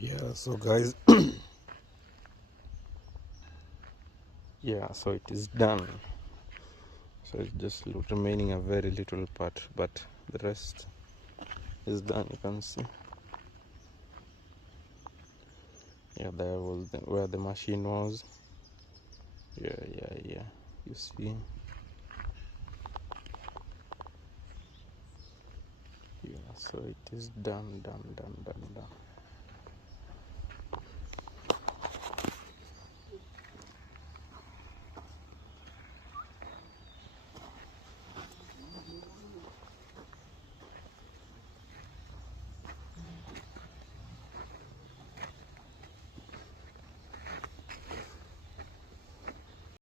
Yeah, so guys, yeah, so it is done. So it's just remaining a very little part, but the rest is done. You can see. Yeah, there was where the machine was. Yeah. You see. Yeah, so it is done.